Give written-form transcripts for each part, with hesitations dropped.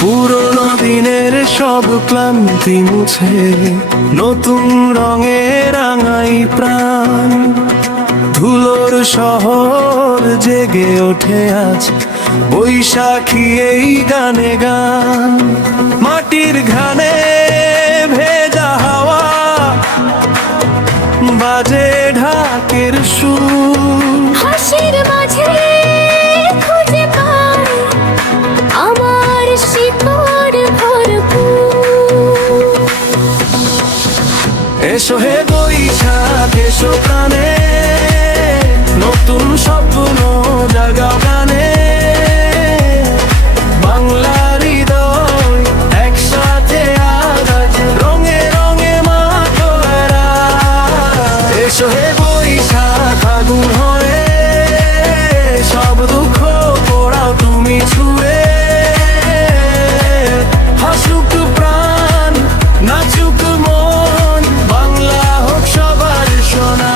পুরোনো দিনের সব ক্লান্তি মুছে নতুন রঙে রাঙাই প্রাণ। ধুলোর শহর জেগে ওঠে আজ বৈশাখী এই গানে গান। মাটির ঘানে ভেজা হাওয়া বাজে ঢাকের সুর। হাসির মাঝে খুঁজে পাই আমার শিকড় ভরপুর। এসো হে বৈশাখ এসো প্রাণে, নতুন স্বপ্ন জাগাও গানে। বাংলার হৃদয় একসাথে আজ রঙে রঙে মাতোয়ারা। এসো হে বৈশাখ আগুন হয়ে সব দুঃখ পোড়াও তুমি ছুঁয়ে। হাসুক প্রাণ নাচুক মন, বাংলা হোক সবার সোনা।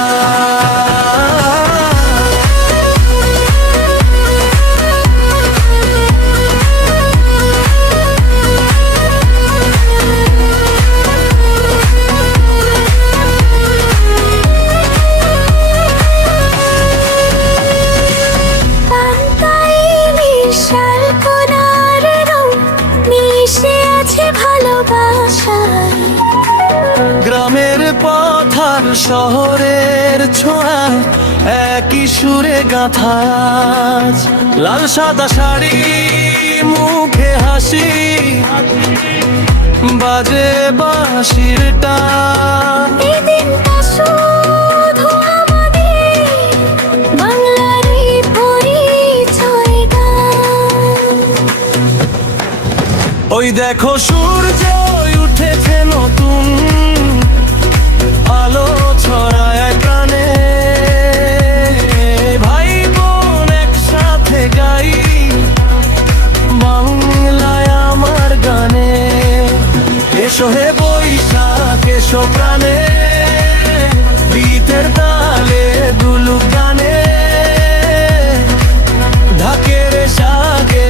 গ্রামের পথ আর শহরের ছোঁয়া একই সুরে গাঁথা। লাল সাদা শাড়ি মুখে হাসি বাজে বাঁশির টান। ওই দেখো সূর্য উঠেছে নতুন আলো ছড়ায় প্রাণে। ভাই বোন একসাথে গাই বাংলায় আমার গানে। এসো হে বৈশাখ এসো প্রাণে, গীতের তালে দুলুক গানে। ঢাকের সাগে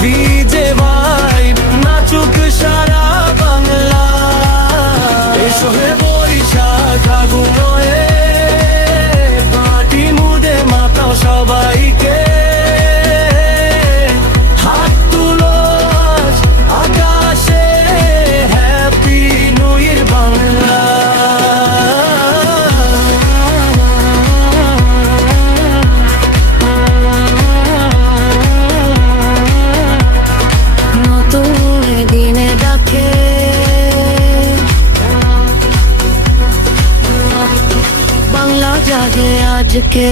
ডিজে ভাই নাচুক সারা বাংলা। এসো হে বৈশাখ আগুন হয়ে মাটি মুদে মাতাও সবাইকে। হাত তুলো আজ আকাশে, হ্যাপি নিউ ইয়ার বাংলা। নতুন দিনে ডাকে বাংলা জাগে আজকে।